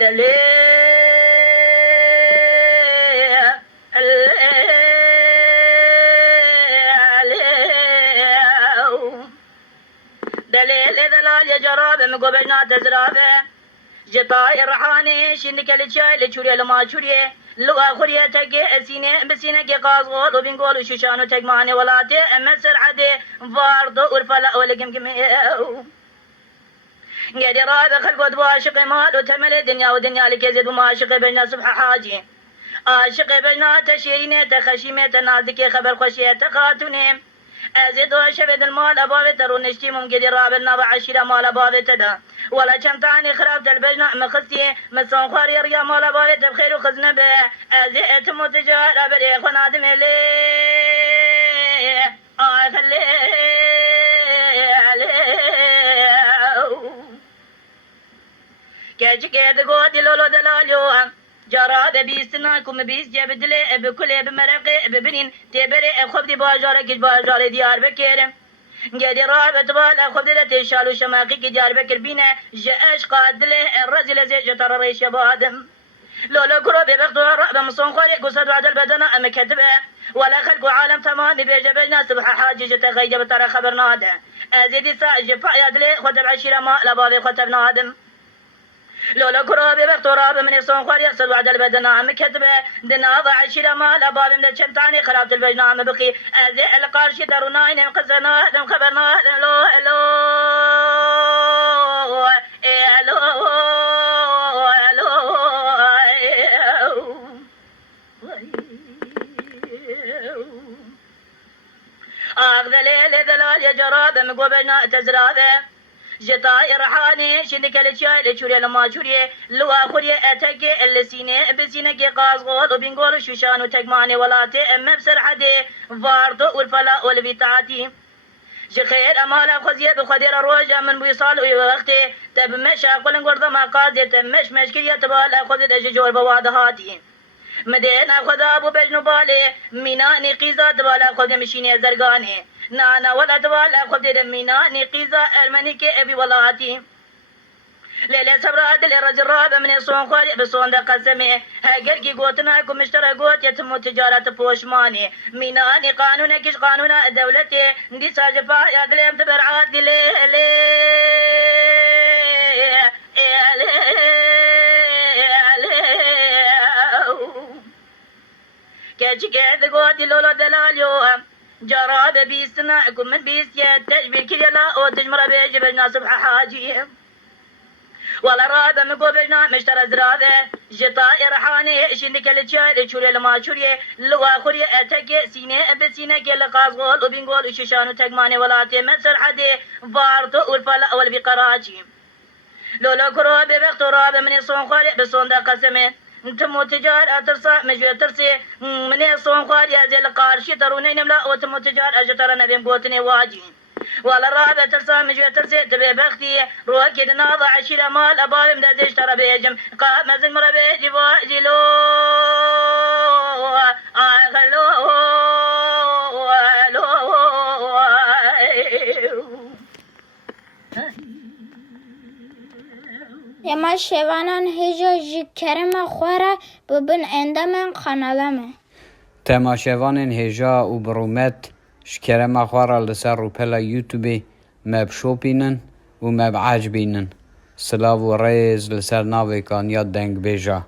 دلي دليل دلال يا جراب مقبلنا تزرابه جطاي الرحاني شنك الشاي لشوري لما شوري لو اخريه تك سينه بسينه كي قازغول وبنقول شوشانو تجماني ولاتي امسر عدي فارض ورفلا ولقم كم قد راد خلقت واشق مال وتمل الدنيا ودنيا لك يزيد وما عاشق بينا سبح حاجي عاشق بينا تشيرينه تخشيمه تنازك خبر خشيه خاتوني ازيد وشبد المال ابابت رونشتي ممكن رابلنا بعشيره مال ابابت ده ولا كم تاني خربت البجنة مخستي مسون خاري ريا مال ابابت بخير وخزنه به ازيت متجار بري خنادم لي خلي كاجي كده قودي لولو دلاليو جراد بيستنا كم بيست جبدلي بكل بمرقي ببنين تبري خبدي باجارة كج باجارة ديار بكيرم قدي رابط بالا خبدي تشالو شماقي كي ديار بكر بينا جاش قادله الرجل زي جتر ريش بادم لولا كروبي بغدو رأب مصون خالي قصد وعد البدنة مكتبه ولا خلق عالم تمام بيجبنا سبحة حاجة جتغيب ترى خبرنا هذا ازيدي سا جفا يدلي خطب عشيرة ما لبابي خطب نادم لولا كروبي بغتوراب من يصون خالي يصل وعد البدنة مكتبه دناض عشيرة ما لبابي من الشمتاني خرابت البجنة مبقي ازي القارشي داروناين انقذنا دم خبرنا لو لو دليل دلال يا جراد مقبلنا تزراده جطاي رحاني شندك الشاي لشوري لما شوري لو اخري اتك اللسينه بسينه كي قازغول وبنقول شوشانو تجماني ولاتي ام بسر حدي فارض والفلا والبيتاتي شخير امال خزيه بخدير الروجه من بيصال وقتي تب مش اقول نقرض ما قاضي تمش مشكيه تبال اخذ الجور بوادهاتي مدين اخذ ابو بجنو بالي ميناني قيزه تبال اخذ مشيني زرقاني نانا ولا تبال اخذ ميناني قيزه المنيكي ابي ولاتي ليلة سبرات الرجل راب من يصون خالي بصون ده قسمي هاجر كي قوتنا كم اشترى قوت يتم تجارة بوشماني ميناني قانون كيش قانون دولتي دي ساجفا يادلم تبرعات دي لي كاجي كده قوتي لولو دلاليو جراد بيستنا كم بيست يتجبي كيلا او تجمر بيجي بجنا سبحة حاجي ولا راد مقبلنا مشترى زراده جطاء رحاني شندك الشاي شوري لما شوري لو اخري اتك سينه بسينه كي لقازغول وبنقول شوشانو تجماني ولاتي مسر حدي فارتو والفلا والبقراجي لولا كروبي بغتوراب من يصون خالي بصون دا قسمه تمو تجار اترسا مجوي ترسي من يصون خالي زي القارشي تروني نملا وتمو تجار اجتر نبي قوتني واجي ولا رابع ترسى مجوي ترسي تبي بختي روكي دناض عشيرة مال أبالي مدازيش ترى بيجم قام مزن مرة بيجي واجي لو خلو يما شوانان هجا جي كرم خوارا ببن عندما قنالمه تماشوان هجا و برومت شکر مخوارا لسر رو پلا یوتیوبی مب شوپینن و مب عجبینن سلاو و ریز لسر ناوی کان یا دنگ بیجا